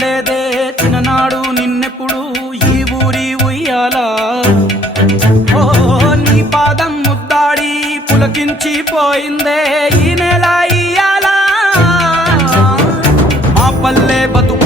జోలాలి చిన్ననాడు నిన్నెప్పుడు ఈ ఊరి ఉయ్యాలా. ఓ నీ పాదం ముద్దాడి పులకించి పోయిందే ఈ నెల ఇయ్యాలా. మా పల్లె బతుకు